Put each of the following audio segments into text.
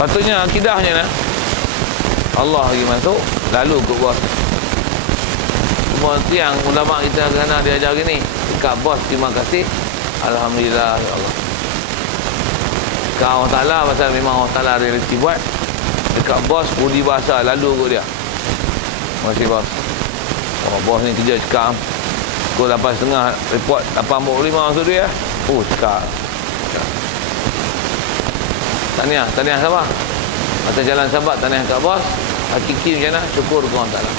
Patutnya akidahnya Allah bagi masuk, lalu ke bos. Semua tiang ulama kita kena diajar gini, dekat bos terima kasih, alhamdulillah ya Allah. Dekat Allah Ta'ala, pasal memang Allah Ta'ala realiti buat. Dekat bos budi bahasa, lalu ke dia. Terima kasih bos. Oh, bos ni kerja cekam. Pukul 8.30 report 8.45 masuk dia. Oh, cekam. Tahniah sabar. Atas jalan sabar, tahniah kat bos. Hakiki macam mana? Syukur kepada Allah Ta'ala.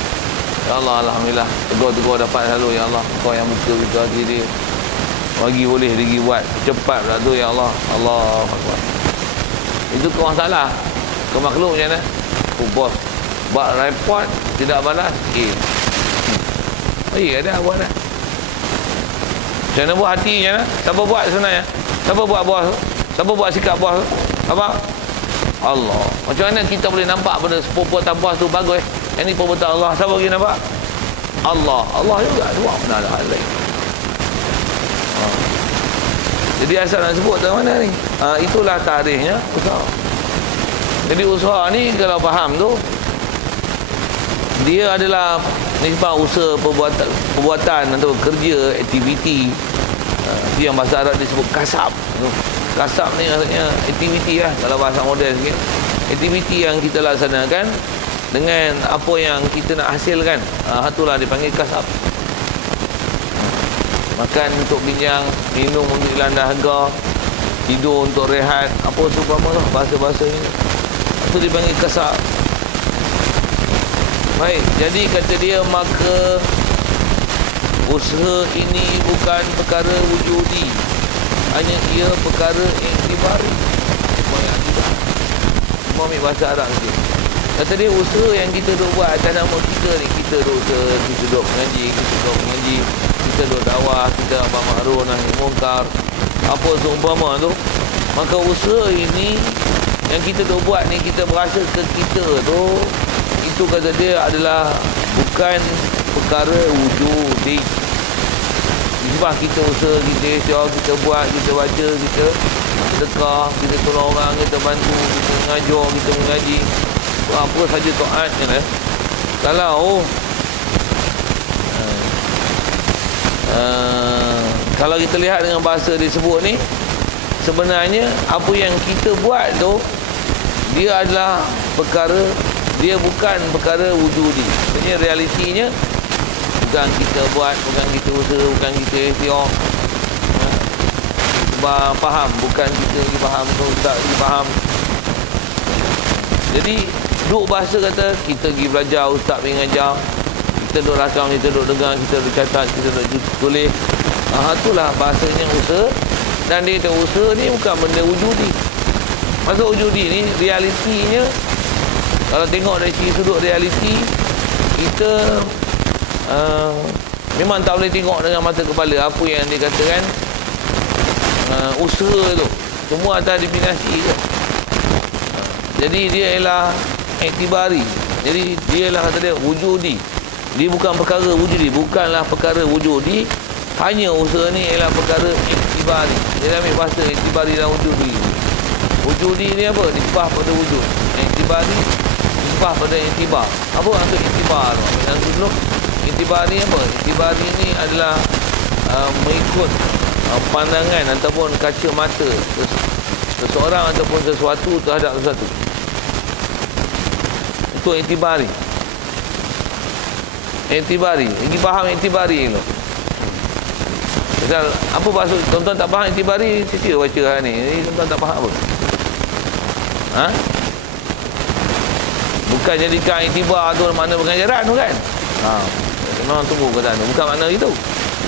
Ya Allah, alhamdulillah. Tegur dapat selalu ya Allah. Kau yang buka itu hati dia. Bagi boleh pergi buat. Cepat pula tu ya Allah. Allah Akbar. Itu ke Allah Ta'ala. Ke makhluk macam mana? Oh, bos buat report tidak balas. Ada buat dah. Macam mana buat hati macam mana? Siapa buat sebenarnya? Siapa buat bos? Siapa buat sikap bos? Apa? Allah. Macam mana kita boleh nampak benda perbuatan bos tu bagus? Yang ni perbuatan Allah. Siapa lagi nampak? Allah. Allah juga. Dua mana ada hal lain. Jadi asal nak sebut dari mana ni? Itulah tarikhnya usaha. Jadi usaha ni kalau faham tu, dia adalah nisbah usaha perbuatan atau kerja, aktiviti. Itu yang bahasa Arab disebut kasab. Kasab ni maksudnya aktiviti lah, kalau bahasa moden sikit. Aktiviti yang kita laksanakan dengan apa yang kita nak hasilkan. Itulah dipanggil kasab. Makan untuk bincang, minum untuk hilang dahaga, tidur untuk rehat, apa seumpama lah bahasa-bahasa ini. Itu dipanggil kasab. Baik, jadi kata dia, maka usaha ini bukan perkara wujudi, hanya ia perkara iktibari. Semua ambil bahasa Arab sikit. Kata dia, usaha yang kita duk buat atas nama kita ni, kita duk usaha, kita duk mengaji, kita duk dakwah, kita amar ma'ruf nahi munkar, apa seumpama tu. Maka usaha ini yang kita duk buat ni, kita berasa ke kita tu, itu kata dia adalah bukan perkara wujudi. Sebab kita usaha, kita ikhtiar, kita buat, kita baca, kita sedekah, kita tolong orang, kita bantu, kita mengajar, kita mengaji, apa saja taatnya lah. Kalau kita lihat dengan bahasa disebut ni, sebenarnya apa yang kita buat tu, dia adalah perkara, dia bukan perkara wujudi. Maksudnya realitinya bukan kita buat, bukan kita usaha, bukan kita ikhtiar. Faham, bukan kita lagi faham, tak lagi faham. Jadi duk bahasa kata kita pergi belajar, ustaz pergi ngajar, kita duk rakam, kita duk dengar, kita duk catat, kita duk tulis. Itulah bahasanya usaha. Dan dia kata usaha ni bukan benda wujudi. Maksud wujudi ni realitinya, kalau tengok dari sudut realiti, kita memang tak boleh tengok dengan mata kepala apa yang dia katakan. Usaha tu semua atas definisi tu. Jadi dia ialah iktibari. Jadi dia ialah kata dia wujudi. Dia bukan perkara wujudi, bukanlah perkara wujudi. Hanya usaha ni ialah perkara iktibari. Dia ambil bahasa iktibari dan wujudi. Wujudi ni apa? Nisbah pada wujud. Iktibari nisbah pada iktibar. Apa maksud iktibar? Yang dulu iktibari apa? Iktibari ni adalah mengikut pandangan ataupun kaca mata seseorang ataupun sesuatu terhadap sesuatu. Itu iktibari. Iktibari. Lagi faham iktibari tu. Misal, apa maksud tuan-tuan tak faham iktibari, sila baca hari ni. Jadi tuan-tuan tak faham apa? Bukan jadikan iktibar tu makna pengajaran tu kan? Memang tunggu kata tu. Bukan makna itu.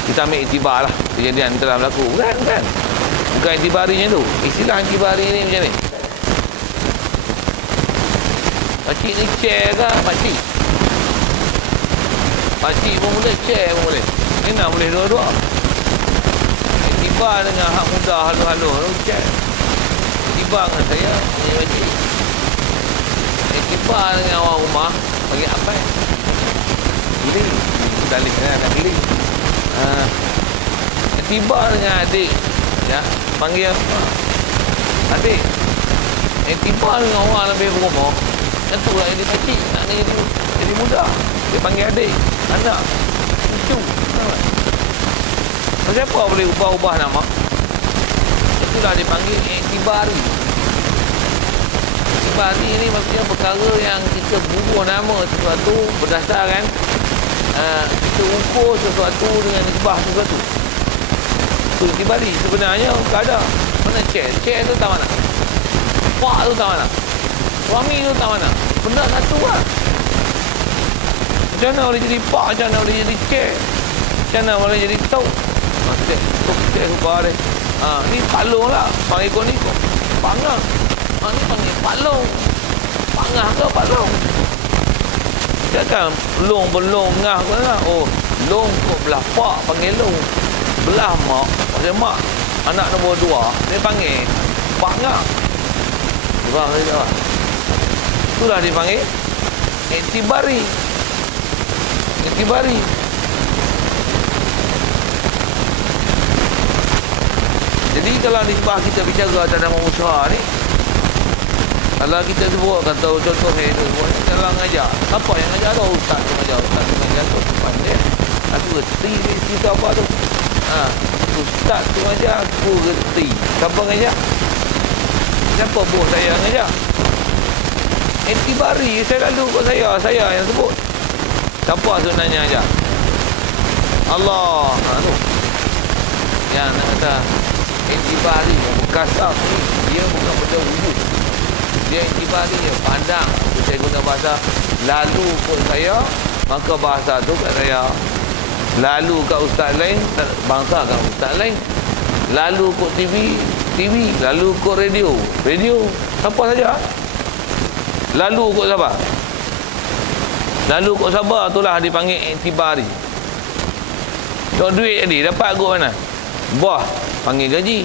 Kita ambil iktibar lah kejadian telah berlaku. Bukan iktibarinya tu. Istilah iktibari ni macam ni. Pakcik ni share ke pakcik? Pakcik pun boleh, share pun boleh. Ni nak boleh dua-dua. Iktibar dengan hak mudah halu-halu tu share. Iktibar dengan saya, ini pakcik. Iktibar dengan orang rumah, bagi apa? Giling. Talib kan nak giling. Iktibar dengan adik, ya, panggil apa? Adik. Iktibar dengan orang lebih berumur, tentulah jadi kecil, nak jadi muda. Dia panggil adik, anak, cucu. Siapa boleh ubah-ubah nama? Itulah dipanggil iktibari. Iktibari ni maksudnya perkara yang kita bubuh nama sesuatu berdasarkan kita ukur sesuatu dengan nisbah sesuatu. Itu iktibari. Sebenarnya tak ada. Mana cek? Cek tu tak mana? Pak tu tak mana? Suami tu tak mana? Benda satu lah. Macam mana boleh jadi pak? Macam mana boleh jadi cek? Macam mana boleh jadi tok? Cek rupa dia. Ni palung lah. Pangikut ni pangah. Ni panggil palung. Pangah ke palung? Kan long belong ngah ke lah. Oh, long kok belah pak panggil long. Belah mak, maksudnya mak anak nombor 2 dia panggil pak ngah. Faham tak? Itulah dipanggil iktibari. Iktibari. Jadi kalau nisbah kita bicara tentang usaha ni, kalau kita sebut kata contoh ni tu semua dalam mengajar, siapa yang mengajar tu? Ustaz tu mengajar, ustaz tu mengajar tu pandai. Aku reti ni cerita apa tu? Ustaz tu mengajar, aku reti. Siapa mengajar? Siapa bos saya mengajar? Iktibari, saya lalu kot saya yang sebut. Siapa sebenarnya ajar? Allah. Tu. Yang nak kata iktibari, kasar ni, dia bukan benda wujud. Dia iktibari, pandang. Saya guna bahasa lalu kot saya, maka bahasa tu kat saya. Lalu kat ustaz lain, bangsa kat ustaz lain. Lalu kot TV, lalu kot radio, siapa saja. Lalu kot siapa? Lalu kot siapa, itulah dipanggil iktibari. Tok duit tadi dapat kot mana? Buah panggil gaji.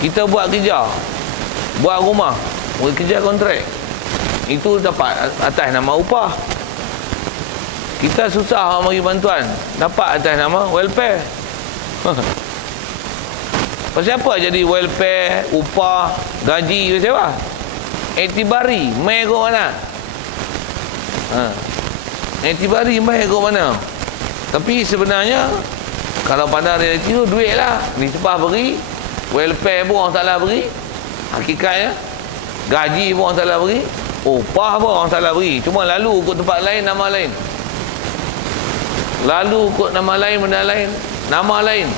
Kita buat kerja, buat rumah, buat kerja kontrak, itu dapat atas nama upah. Kita susah bagi bantuan, dapat atas nama welfare. Pasal apa jadi welfare, upah, gaji tu siapa? Iktibari, mai ke mana? Iktibari mai ke mana? Tapi sebenarnya kalau pada realiti tu duit lah. Nisbah beri, welfare pun orang taklah beri. Hakikatnya gaji pun orang taklah beri, upah pun orang taklah beri. Cuma lalu ikut tempat lain, nama lain. Lalu ikut nama lain, benda lain, nama lain.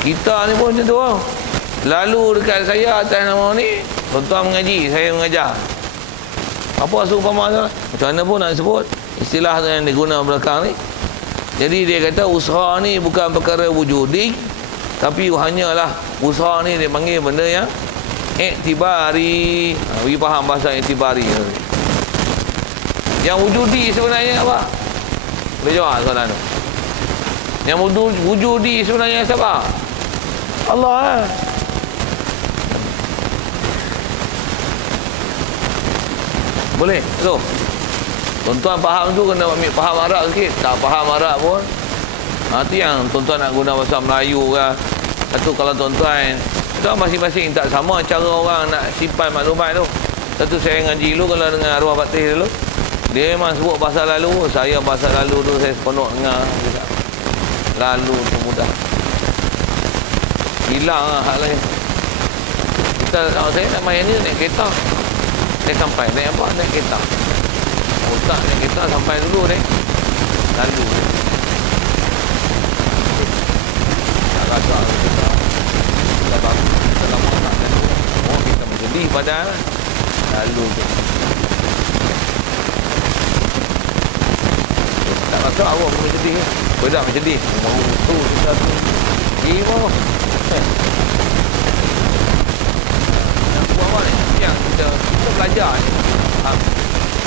Kita ni pun macam tu lah. Lalu dekat saya atas nama ni, tuan-tuan mengaji, saya mengajar. Apa seumpama tu? Macam mana pun nak sebut istilah yang diguna belakang ni. Jadi dia kata usaha ni bukan perkara wujudi, tapi hanyalah usaha ni dia panggil benda yang iktibari. Bagi faham bahasa iktibari. Yang wujudi sebenarnya apa? Boleh jawab soalan tu. Yang wujudi sebenarnya siapa? Allah lah. Boleh? So, tuan-tuan faham tu kena ambil faham Arab sikit. Tak faham Arab pun, itu yang tuan-tuan nak guna bahasa Melayu ke. Itu kalau tuan-tuan masing-masing tak sama cara orang nak simpan maklumat tu. Satu saya ngaji dulu, kalau dengan arwah Fatih dulu, dia memang sebut bahasa lalu. Saya bahasa lalu tu saya sepenuh dengar juga. Lalu tu mudah hilang lah hal lain. Saya nak main ni naik kereta. Saya sampai naik apa? Naik kereta. Otak naik kereta sampai dulu deh. Lalu tak rasa kita dah bagus. Kita lama tak lalu. Oh, kita menjadi padahal lalu tu. Tak rasa awak pun menjadi. Bedak menjadi. Mau tu kita tu. Gimana? Nak buat apa ni? Yang kita belajar ni.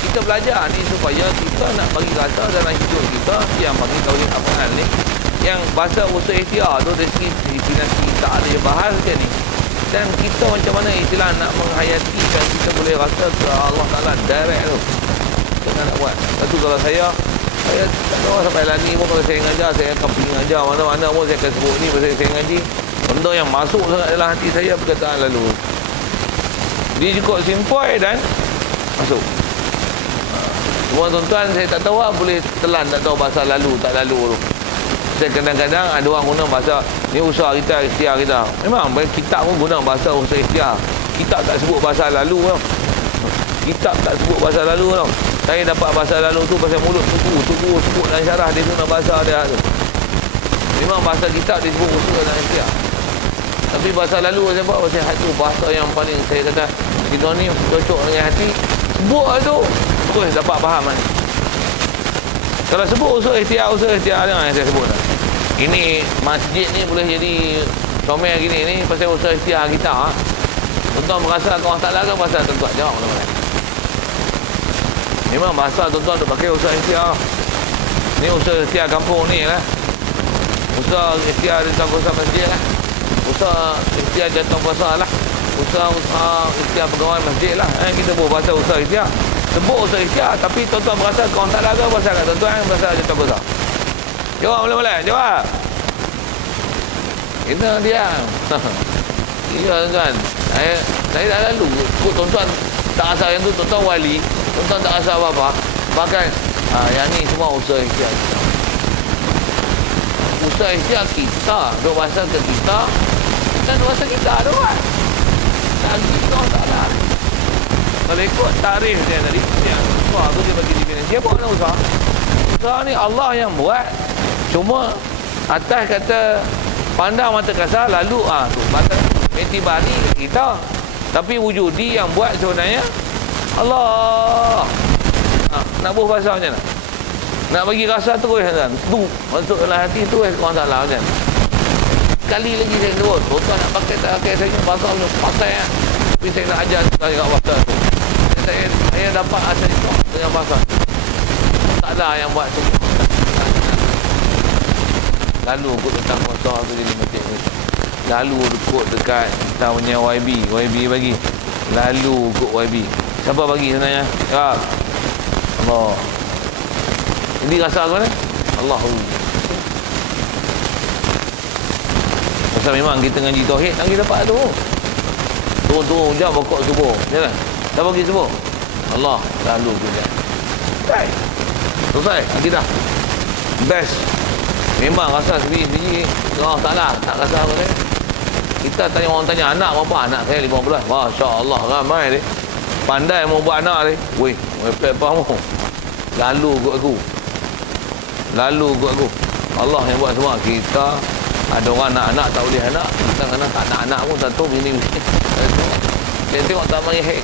Kita belajar ni supaya kita nak bagi rasa dalam hidup kita yang bagi tauhid afal ni, yang bahasa usul ikhtiar tu dari segi definisi tak ada bahas ke ni. Dan kita macam mana istilah nak menghayati dan kita boleh rasa ke Allah Ta'ala direct tu. Jangan nak buat. Lepas tu kalau saya tak tahu sampai lagi pun kalau saya ngajar, saya akan pergi ngajar mana-mana pun saya akan sebut ni pasal saya ngaji. Benda yang masuk sangat dalam hati saya perkataan lalu. Dia cukup simpoi dan masuk. Semua tuan-tuan saya tak tahu boleh telan tak tahu bahasa lalu tak lalu tu. Saya kadang-kadang ada orang guna bahasa ni usaha kita, ikhtiar kita. Memang kitab pun guna bahasa usaha ikhtiar. Kitab tak sebut bahasa lalu tau. Kitab tak sebut bahasa lalu tau. Saya dapat bahasa lalu tu pasal mulut tuku sebut dalam syarah dia guna bahasa dia tu. Memang bahasa kitab dia sebut usaha dan ikhtiar. Tapi bahasa lalu saya buat pasal hati bahasa yang paling saya kata kita ni cocok dengan hati. Sebut tu terus dapat faham kan. Kalau sebut usaha ikhtiar jangan saya sebut lah. Ini masjid ni boleh jadi comel gini ni pasal usaha ikhtiar kita. Tuan-tuan merasa Allah Ta'ala ke pasal tuan-tuan? Jawab tuan-tuan. Memang bahasa tuan-tuan tu pakai usaha ikhtiar. Ni usaha ikhtiar kampung ni lah. Usaha ikhtiar di kawasan masjid lah. Usaha ikhtiar jatuh kuasa lah. Usaha ikhtiar pegawai masjid lah. Kita buat bahasa usaha ikhtiar. Sebut usaha ikhtiar. Tapi tuan-tuan merasa Allah Ta'ala ke pasal kat tuan-tuan pasal jatuh kuasa? Jawab boleh-boleh. Jawab. Itu dia. Ya tuan-tuan. Saya dah lalu ikut tuan-tuan tak asal yang tu tuan-tuan wali, tuan-tuan tak asal apa-apa. Bahkan yang ni semua usaha ikhtiar. Usaha ikhtiar kita, duk bahasa ke kita dan bahasa kita tu kan. Tak kita tak lah. Kalau ikut tarikh dia tadi, yang usaha tu dia bagi definisi. Siapa nak usaha? Usaha ni Allah yang buat. Cuma atas kata pandang mata kasar lalu tu mata itibari kita. Tapi wujudi yang buat sebenarnya Allah. Nak buat bahasa macam mana? Nak bagi rasa terus kan. Tu masuk dalam hati tu Allah Taala kan. Sekali lagi saya sebut, tuan nak pakai tak pakai saya bahasa tu pakai kan. Tapi saya nak ajar saya kat bahasa tu. Saya dapat asal itu dengan bahasa. Tak ada yang buat tu. Lalu ikut tentang kuasa tu jadi masjid ni. Lalu ikut dekat kita punya YB bagi. Lalu ikut YB. Siapa bagi sebenarnya? Ya. Allah. Ini rasa apa ni? Allahu. Pasal memang kita ngaji tauhid nak kita dapat tu. Turun-turun hujan pokok subuh. Jalan. Siapa pergi subuh? Allah. Lalu hujan. Baik. Selesai. Akidah. Best. Memang rasa sebiji Allah Ta'ala tak rasa apa ni. Kita tanya orang tanya anak berapa? Anak saya 15. Masya Allah ramai ni. Pandai mau buat anak ni. Weh, apa mu? Lalu ikut aku. Allah yang buat semua. Kita ada orang nak anak tak boleh anak. Kita kena tak nak anak pun satu bini. Kita tengok tak main hek.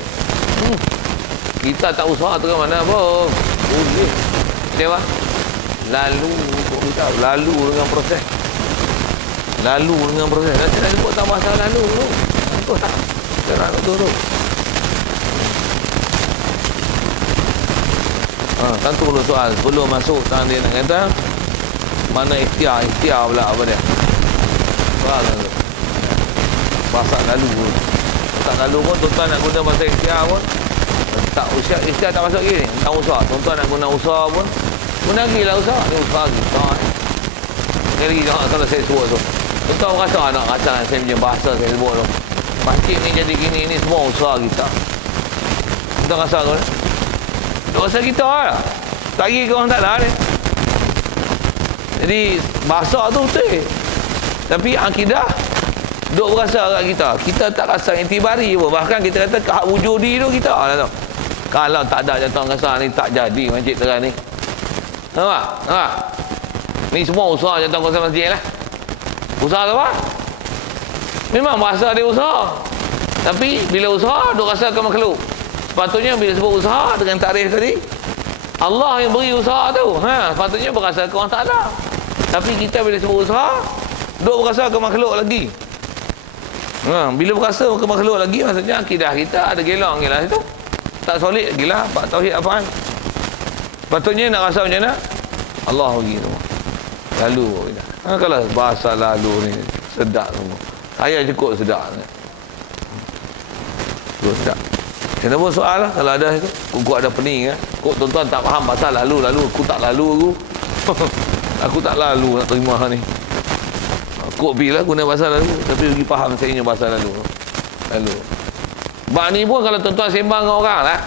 Kita tak usaha tu ke mana pun. Boleh. Dewa. Lalu dengan proses. Nanti nak sebut tak pasal lalu tu. Betul tak? Kita nak tu. Tentu perlu soal. Sebelum masuk tangan dia nak kata mana ikhtiar pula apa dia? Soal tu. Bahasa lalu pun. Tak lalu pun tuan-tuan nak guna bahasa ikhtiar pun. Tak usaha ikhtiar tak masuk lagi ni. Tentang usaha. Tuan-tuan nak guna usaha pun. Guna lagi lah usaha. Ni usaha kita. Sekali lagi kalau saya sebut tu. Tuan-tuan rasa nak kata saya punya bahasa saya sebut tu. Masjid ni jadi gini ni semua usaha kita. Tuan rasa tu. Dosa kita lah. Tak lagi ke orang tak lah ni. Jadi bahasa tu betul. Tapi akidah duk berasa kat kita. Kita tak rasa intibari pun. Bahkan kita kata hak wujudi tu kita lah tu. Kalau tak ada jatuh rasa ni tak jadi masjid terang ni. Nampak? Ni semua usaha jatuh rasa masjid lah. Usaha apa? Memang bahasa dia usaha. Tapi bila usaha duk rasa ke makhluk. Sepatutnya bila sebut usaha dengan tarikh tadi Allah yang beri usaha tu. Sepatutnya berasa ke Allah Ta'ala. Tapi kita bila sebut usaha duk berasa ke makhluk lagi. Bila berasa ke makhluk lagi maksudnya akidah kita ada gelong lah situ. Tak solid lagi lah tauhid apaan. Patutnya nak rasa macam mana? Allah bagi tu. Lalu kalau bahasa lalu ni sedap semua. Saya cukup sedap. Sedap. Kena pun soal lah kalau ada itu. Kok ada pening kan. Kok tuan-tuan tak faham pasal lalu. Aku tak lalu aku. Aku tak lalu nak terima ni. Kok bila guna bahasa lalu. Tapi pergi faham saya punya bahasa lalu. Sebab ni pun kalau tuan-tuan sembang dengan orang lah,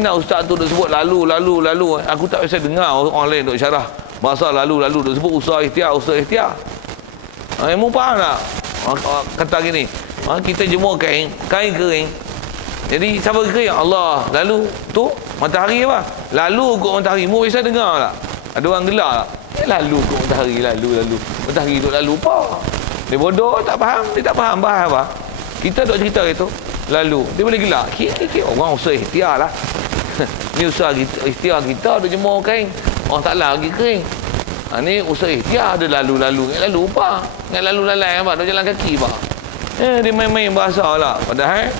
nak ustaz tu duk sebut lalu. Aku tak biasa dengar orang lain duk syarah bahasa lalu duk sebut usaha ikhtiar. Kamu faham tak? Kata gini, kita jemur kain kering. Jadi siapa kering? Allah. Lalu tu matahari apa? Lalu kot matahari. Mu biasa dengar tak? Ada orang gelak tak? Lalu kot matahari, lalu. Matahari duk lalu apa? Dia bodoh, tak faham. Dia tak faham bahas apa. Kita duk cerita gitu. Lalu dia boleh gelak. Orang usaha ikhtiar lah. Ni usaha ikhtiar kita duk jemur kain. Orang tak lagi kering. Ni usaha ikhtiar ada lalu. Lalu apa? Lalu lalai apa? Duk jalan kaki apa? Dia main-main bahasa lah. Padahal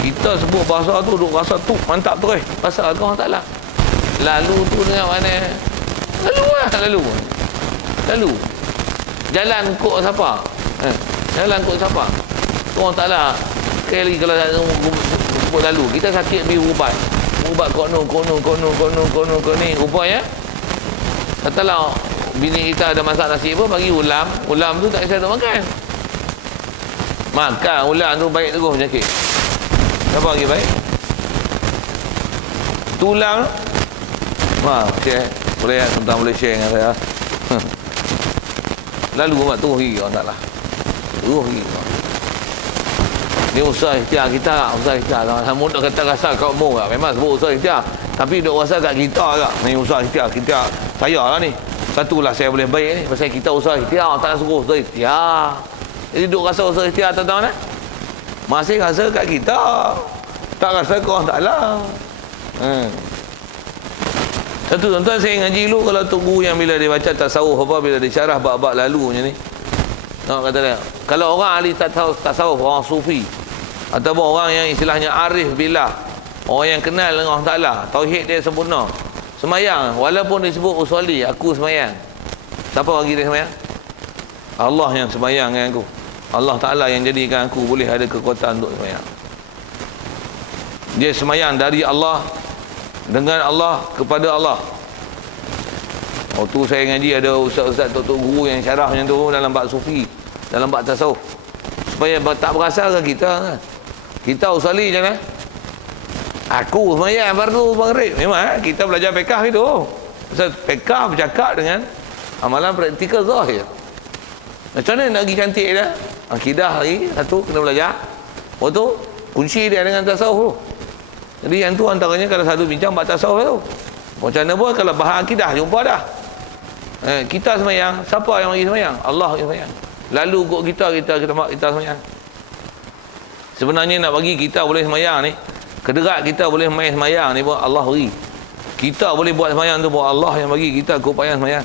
kita sebut bahasa tu duk rasa tu mantap tu bahasa kau orang tak lah. Lalu tu dengan mana? Lalu. Jalan kok siapa? Jalan kok siapa? Tu orang tak lah. Sekali lagi kalau sebut lalu, kita sakit pergi ubat kono ni. Rupanya katalah bini kita ada masak nasi apa, bagi ulam tu tak bisa nak makan ulam tu baik terus penyakit. Siapa lagi baik? Tulang. Okay. Boleh tentang boleh share dengan saya. Lalu mak tu orang tak lah. Ni usaha ikhtiar kita, usaha ikhtiar. Kamu nak kata rasa kau mau tak? Memang sebut usaha ikhtiar. Tapi duk rasa kat kita tak? Ni usaha ikhtiar. Kita saya lah ni. Satulah saya boleh baik ni. Pasal kita usaha ikhtiar. Tak nak suruh usaha ikhtiar. Jadi duk rasa usaha ikhtiar tuan-tuan. Masih rasa kat kita. Tak rasa kau orang tak lah. Satu tuan-tuan saya ngaji dulu, kalau tok guru yang bila dia baca tasawuf apa, bila dia syarah bab-bab lalu macam ni. Kata dia, kalau orang ahli tasawuf, orang sufi, ataupun orang yang istilahnya arif billah, orang yang kenal dengan Allah Ta'ala, tauhid dia sempurna, semayang, walaupun disebut usoli, aku semayang. Siapa bagi dia semayang? Allah yang semayang dengan aku. Allah Ta'ala yang jadikan aku boleh ada kekuatan untuk semayang. Dia semayang dari Allah, dengan Allah, kepada Allah. Waktu saya ngaji ada ustaz-ustaz tok guru yang syarah macam tu dalam bab sufi, dalam bab tasawuf, supaya tak berasa ke kita kan. Kita usali macam mana? Aku semayang fardu maghrib. Memang kita belajar fiqh itu. Pasal fiqh bercakap dengan amalan praktikal zahir. Macam mana nak pergi cantik dah? Akidah lagi satu kena belajar. Waktu kunci dia dengan tasawuf tu. Jadi yang tu antaranya kalau satu bincang bab tasawuf tu. Macam mana pun kalau bahan akidah jumpa dah. Kita semayang, siapa yang bagi semayang? Allah yang semayang. Lalu kok kita semayang. Sebenarnya nak bagi kita boleh semayang ni, kederat kita boleh main semayang ni pun Allah beri. Kita boleh buat semayang tu pun Allah yang bagi kita keupayaan semayang.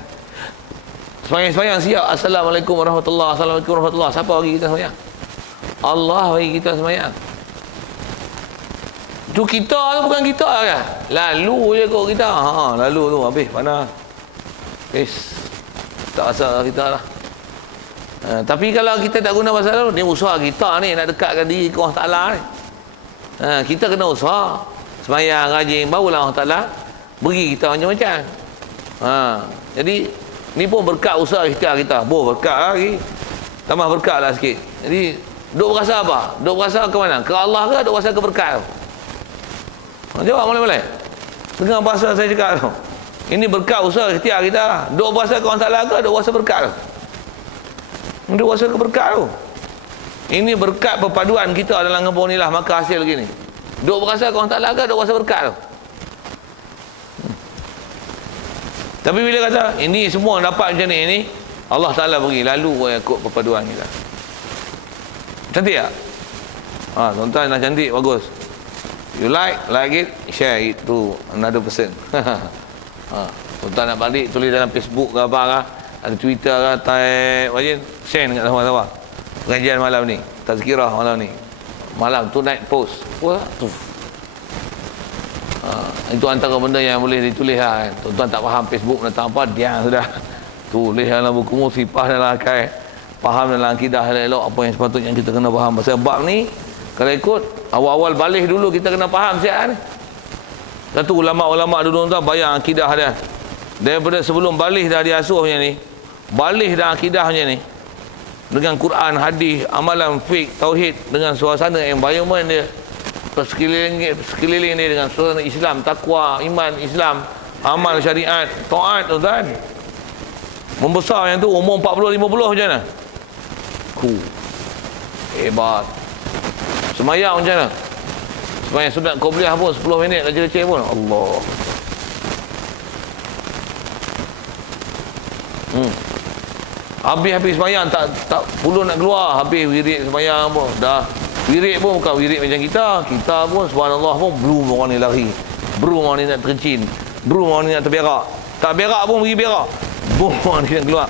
Semayang siap. Assalamualaikum warahmatullahi wabarakatuh. Siapa bagi kita semayang? Allah bagi kita semayang. Tu kita tu bukan kita kan. Lalu je kok kita. Lalu tu habis panas. Tak rasa kita lah. Tapi kalau kita tak guna bahasa lalu, ni usaha kita ni nak dekatkan diri ke Allah Ta'ala ni. Kita kena usaha. Semayang, rajin, barulah Allah Ta'ala beri kita macam-macam. Jadi ni pun berkat usaha ikhtiar kita. Berkat lagi. Tambah berkat lah sikit. Jadi duk berasa apa? Duk berasa ke mana? Ke Allah ke duk berasa ke berkat tu? Jawab boleh-boleh. Dengar bahasa saya cakap tu. Ini berkat usaha ikhtiar kita. Duk berasa ke orang Ta'ala ke duk berasa berkat tu? Duk berasa ke berkat tu. Ini berkat perpaduan kita dalam kampung ni lah, maka hasil begini. Duk berasa ke orang Ta'ala ke duk berasa berkat tu? Tapi bila kata ini semua dapat macam ni Allah Ta'ala beri, lalu ikut perpaduan kita. Cantik tak? Tuan-tuan dah cantik, bagus. You like it, share it to another person. Tuan-tuan nak balik, tulis dalam Facebook ke apa ke, ada Twitter ke, type wajin, share dengan sama-sama. Pengajian malam ni, tazkirah malam ni, malam tu night post. Itu antara benda yang boleh ditulis lah. Tuan-tuan tak faham Facebook tentang apa, dia sudah tulis dalam buku musibah dalam akal, faham dalam akidah elok apa yang sepatutnya kita kena faham. Pasal bab ni kalau ikut awal-awal balik dulu kita kena faham siap ni. Satu ulama-ulama dulu tuan bayang akidah dia. Daripada sebelum balik dah diasuh macam ni, balik dah akidah macam ni, dengan Quran, hadis, amalan fiqh, tauhid, dengan suasana environment dia sekeliling dia dengan suasana Islam, takwa, iman, Islam, amal syariat, taat, tuan. Membesar yang tu umur 40 50 macam mana? Hebat. Semayang macam mana? Semayang sunat qabliyah pun 10 minit leceh-leceh pun. Allah. Habis semayang tak puluh nak keluar, habis wirid semayang pun dah. Wirid pun bukan wirid macam kita pun subhanallah pun belum orang ni lari, belum orang ni nak terkencin, belum orang ni nak terberak, tak berak pun pergi berak, belum orang ni nak keluar,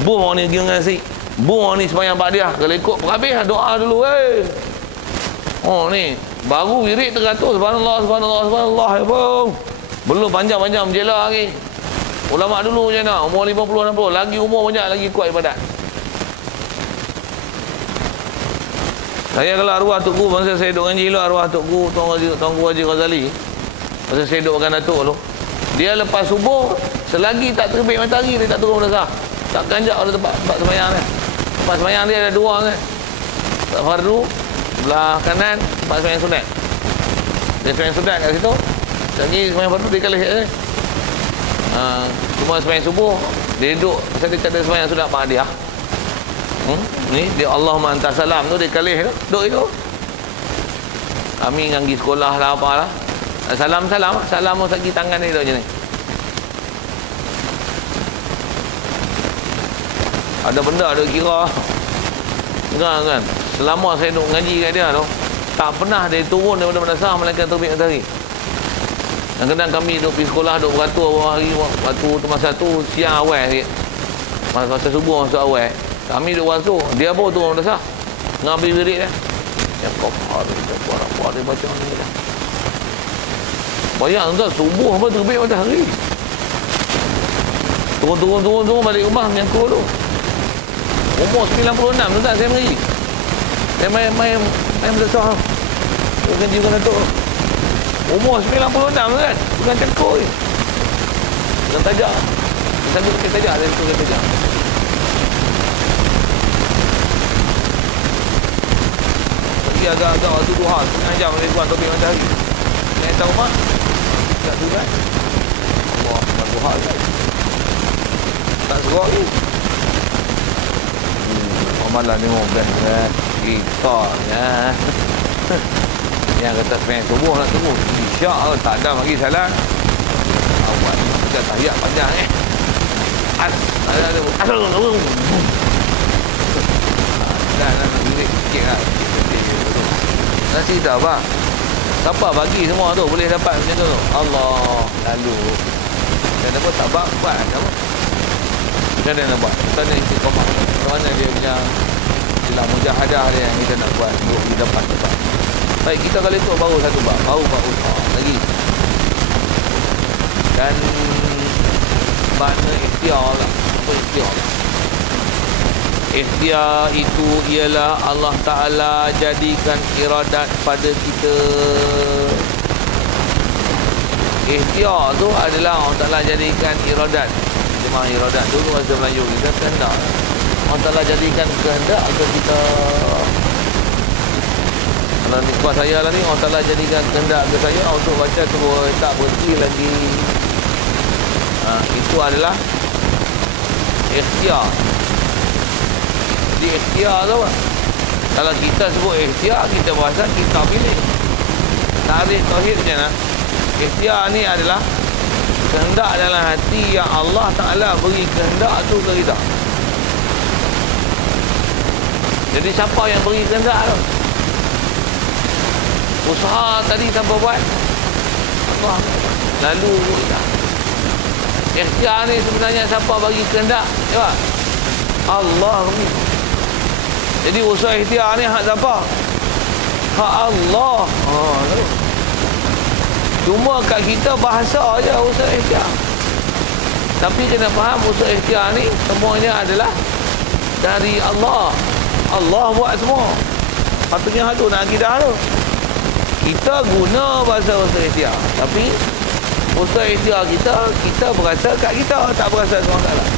belum orang ni pergi mengasih, belum orang ni semayang ba'diyah. Kalau ikut habis doa dulu ni baru wirid teratur subhanallah ya bang. Belum panjang-panjang menjela lagi. Ulama dulu macam mana? Umur 50 60 lagi umur banyak lagi kuat ibadat. Saya kalau arwah Tok Guru, masa saya duduk ngaji dulu, arwah Tok Guru Tuan Guru Haji Ghazali, masa saya duduk makan Datuk tu, dia lepas subuh selagi tak terbit matahari dia tak turun madrasah, tak kanjak pada tempat sembahyang dia. Tempat sembahyang dia ada dua kan, tempat fardu belah kanan, tempat sembahyang sunat. Dia sembahyang sunat kat situ, lagi sembahyang fardu dia kalah je. Cuma sembahyang subuh dia duduk, saya dia ada sembahyang sunat ba'diyah. Ni dia Allahumma anta salam tu dia kalih tu duduk itu. Kami pergi sekolah lah apalah, salam pun sagi tangan dia duduk macam ni. Ada benda ada kira kan. Selama saya duduk ngaji kat dia tu, tak pernah dia turun daripada madrasah melainkan terbit matahari. Kadang-kadang kami duduk pergi sekolah, duduk beratur beberapa hari, waktu tu masa tu siang awal sikit, masa subuh masuk awal, kami duduk beratur, dia pun turun madrasah ngambil wirid dia. Ya kafar dia baca ni dah. Bayang tuan, subuh apa terbit matahari. Turun balik rumah menyangkul tu. Umur 96 tu tak saya mengaji. Saya main madrasah. Bukan jiwa Datuk. Umur 96 kan, bukan cengkul je. Bukan tajak. Sambil pakai tajak, saya pakai tajak. Lagi agak-agak waktu duha, setengah jam lebih kurang terbit matahari. Saya tahu rumah, tak tu kan. Allah, tak duha kan. Tak serok ni. Amalan ni mau best kan. Kita ya. Yang kata sembahyang subuh nak tunggu isyak tak ada bagi salat awal kita tahiyat panjang dah nak lirik sikit lah nasi dah apa siapa bagi semua tu boleh dapat macam tu Allah lalu dan apa tak buat apa macam mana nak buat kita nak istiqamah macam mana dia punya dalam mujahadah dia yang kita nak buat untuk kita dapat tempat. Baik, kita kalau ikut baru satu bab, baru lagi. Dan makna ikhtiar lah. Apa ikhtiar? Ikhtiar itu ialah Allah Ta'ala jadikan iradat pada kita. Ikhtiar tu adalah Allah Ta'ala jadikan iradat. Memang iradat dulu bahasa Melayu kita kehendak. Allah Ta'ala jadikan kehendak ke kita. Kalau nikah saya lah ni, Allah Ta'ala jadikan kehendak ke saya untuk baca terus, tak berhenti lagi. Itu adalah ikhtiar. Jadi ikhtiar tu apa? Kalau kita sebut ikhtiar, kita berasa kita pilih. Tarikh tauhid macam mana? Ikhtiar ni adalah kehendak dalam hati yang Allah Ta'ala beri kehendak tu ke kita. Jadi siapa yang beri kehendak tu? Usaha tadi tanpa buat Allah lalu kita. Ikhtiar ni sebenarnya siapa bagi kehendak? Coba Allah bagi. Jadi usaha ikhtiar ni hak siapa? Hak Allah. Cuma kat kita bahasa je usaha ikhtiar. Tapi kena faham usaha ikhtiar ni semuanya adalah dari Allah. Allah buat semua. Patutnya hak tu nak akidah tu. Kita guna bahasa usaha ikhtiar, tapi usaha ikhtiar kita berasa kat kita, tak berasa semua kat Allah.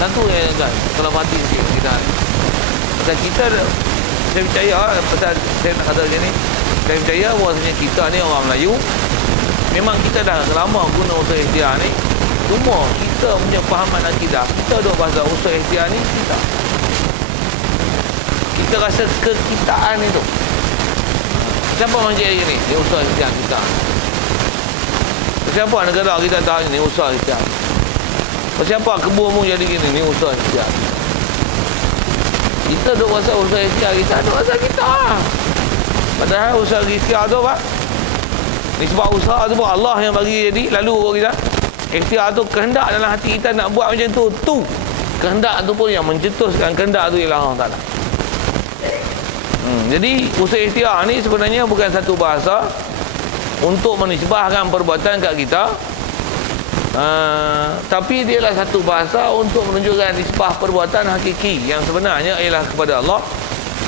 Tentu ya kan, kalau mati sikit kita. Macam kita saya percaya pasal saya nak kata macam ni. Saya percaya bahawasanya kita ni orang Melayu, memang kita dah lama guna usaha ikhtiar ni. Cuma kita punya fahaman akidah, kita duk bahasa usaha ikhtiar ni, kita rasa kekitaan itu. Siapa orang cakap ni? Ni usaha ikhtiar kita. Siapa negara kita tahu ni usaha ikhtiar. Siapa kebunmu jadi gini? Ni usaha ikhtiar. Kita duk bahasa usaha ikhtiar kita, duk bahasa kita. Padahal usaha ikhtiar tu apa? Ni sebab usaha tu pun Allah yang bagi jadi, lalu kita ikhtiar tu kehendak dalam hati kita nak buat macam tu. Kehendak tu pun yang mencetuskan kehendak tu ialah Allah Ta'ala. Jadi usaha ikhtiar ni sebenarnya bukan satu bahasa untuk menisbahkan perbuatan kat kita, tapi dia adalah satu bahasa untuk menunjukkan nisbah perbuatan hakiki yang sebenarnya ialah kepada Allah.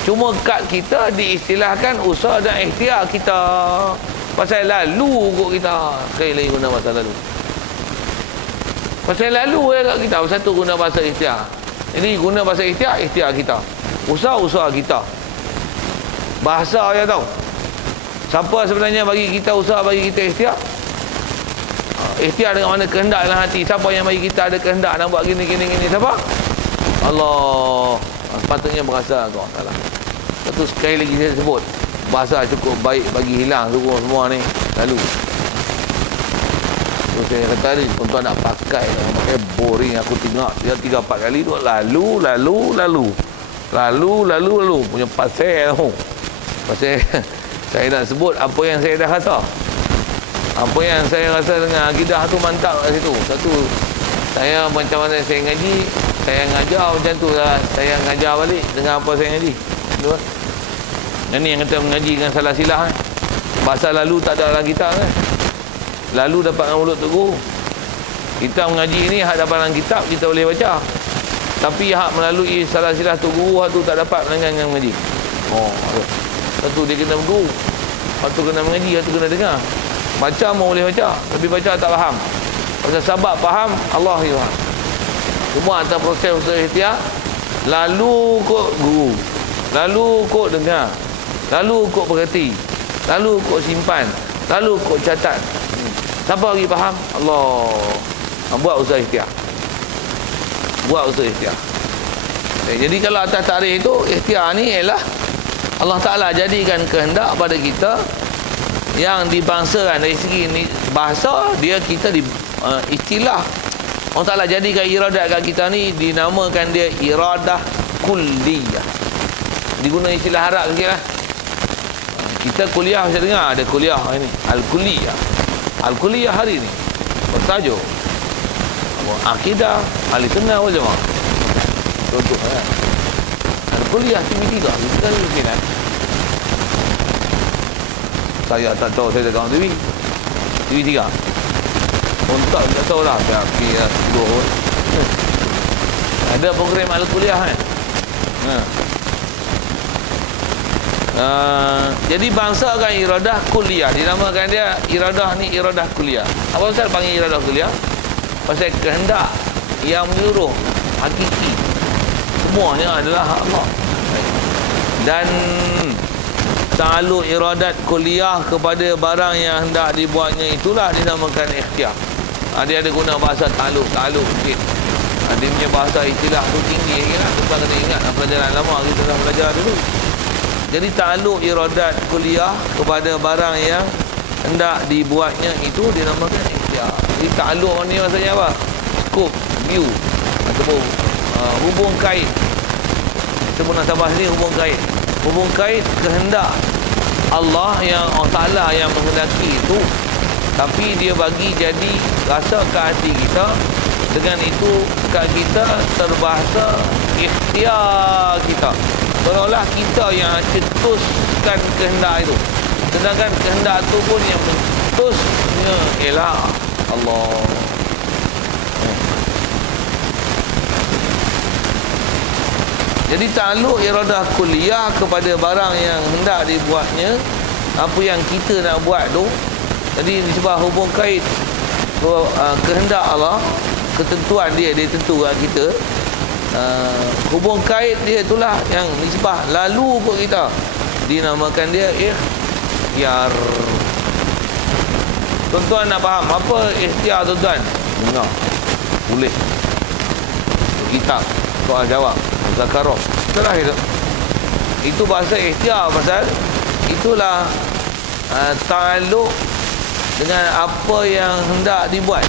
Cuma kat kita diistilahkan usaha dan ikhtiar kita. Pasal lalu kot kita. Sekali lagi guna bahasa lalu. Pasal lalu kat kita. Satu guna bahasa ikhtiar. Jadi guna bahasa ikhtiar, ikhtiar kita. Usaha kita. Bahasa ya tahu. Siapa sebenarnya bagi kita usaha, bagi kita ikhtiar? Ikhtiar dengan mana kehendak dalam hati. Siapa yang bagi kita ada kehendak nak buat gini. Siapa? Allah. Sepatutnya berasa kau salah. Satu sekali lagi saya sebut, bahasa cukup baik bagi hilang semua ni lalu. Terus saya kata ni tuan-tuan nak pakai boring, aku tengok dia 3-4 kali tu lalu punya pasal tu. Pasal saya nak sebut apa yang saya dah rasa. Apa yang saya rasa dengan akidah tu mantap kat situ. Satu, saya macam mana saya ngaji, saya ngajar macam tu lah. Saya ngajar balik dengan apa saya ngaji. Dua. Yang ni yang kata mengaji dengan salah silah kan. Bahasa lalu tak ada dalam kitab kan. Lalu dapat dengan mulut tu guru. Kita mengaji ni hak dapat dalam kitab kita boleh baca. Tapi hak melalui salah silah tu guru, hak tu tak dapat dengan mengaji. Satu dia kena guru, hak tu kena mengaji, hak tu kena dengar. Baca mau boleh baca, tapi baca tak faham. Pasal sahabat faham, Allah yang faham. Semua atas proses usaha ikhtiar. Lalu kok guru, lalu kok dengar, lalu kok berhati, lalu kok simpan, lalu kok catat. Siapa lagi faham? Allah. Buat usaha ikhtiar. Buat usaha ikhtiar. Jadi kalau atas tarikh itu, ikhtiar ni ialah Allah Ta'ala jadikan kehendak pada kita yang dibangsakan dari segi ni, bahasa dia kita di istilah Allah Ta'ala jadikan iradah kat kita ni dinamakan dia iradah kulliyah. Diguna istilah Arab sikit lah. Kita kuliah mesti dengar ada kuliah ini al-kulliyah. Al-kulliyah hari ni bertajuk akidah ahli sunnah wal jamaah. Contoh kan al-kulliyah TV3 kita ni kan. Saya tak tahu, saya tak tahu TV3 untuk tak tahu lah saya pergi dua ada program al-kuliah kan. Jadi bangsa kan iradah kuliah, dinamakan dia iradah ni iradah kuliah. Apa pasal panggil iradah kuliah? Pasal kehendak yang menyeluruh hakiki semuanya adalah Allah. Dan ta'alluq iradat kuliah kepada barang yang hendak dibuatnya itulah dinamakan ikhtiar. Dia ada guna bahasa ta'alluq sikit. Dia punya bahasa istilah tu tinggi lagi lah. Kita kena ingat pelajaran lama kita dah belajar dulu. Jadi ta'alluq iradat kuliah kepada barang yang hendak dibuatnya itu dinamakan ikhtiar. Jadi ta'alluq ni maksudnya apa? Skop, view ataupun hubung kait. Kita pun nak sabah sini hubung kait. Hubung kait kehendak Allah yang Allah Ta'ala yang menghendaki itu, tapi dia bagi jadi rasa ke hati kita. Dengan itu kat kita terbahasa ikhtiar kita, seolah-olah kita yang cetuskan kehendak itu, sedangkan kehendak itu pun yang mencetusnya ialah Allah. Jadi ta'alluq iradah kuliah kepada barang yang hendak dibuatnya, apa yang kita nak buat tu. Jadi disebut hubung kait kehendak Allah, ketentuan dia tentu kat kita. hubung kait dia itulah yang nisbah lalu kot kita dinamakan dia ikhtiar. Tuan-tuan nak faham apa ikhtiar tuan-tuan? Dengar, boleh kitab soal jawab Zakarov terakhir itu bahasa ikhtiar, pasal itulah ta'alluq dengan apa yang hendak dibuat.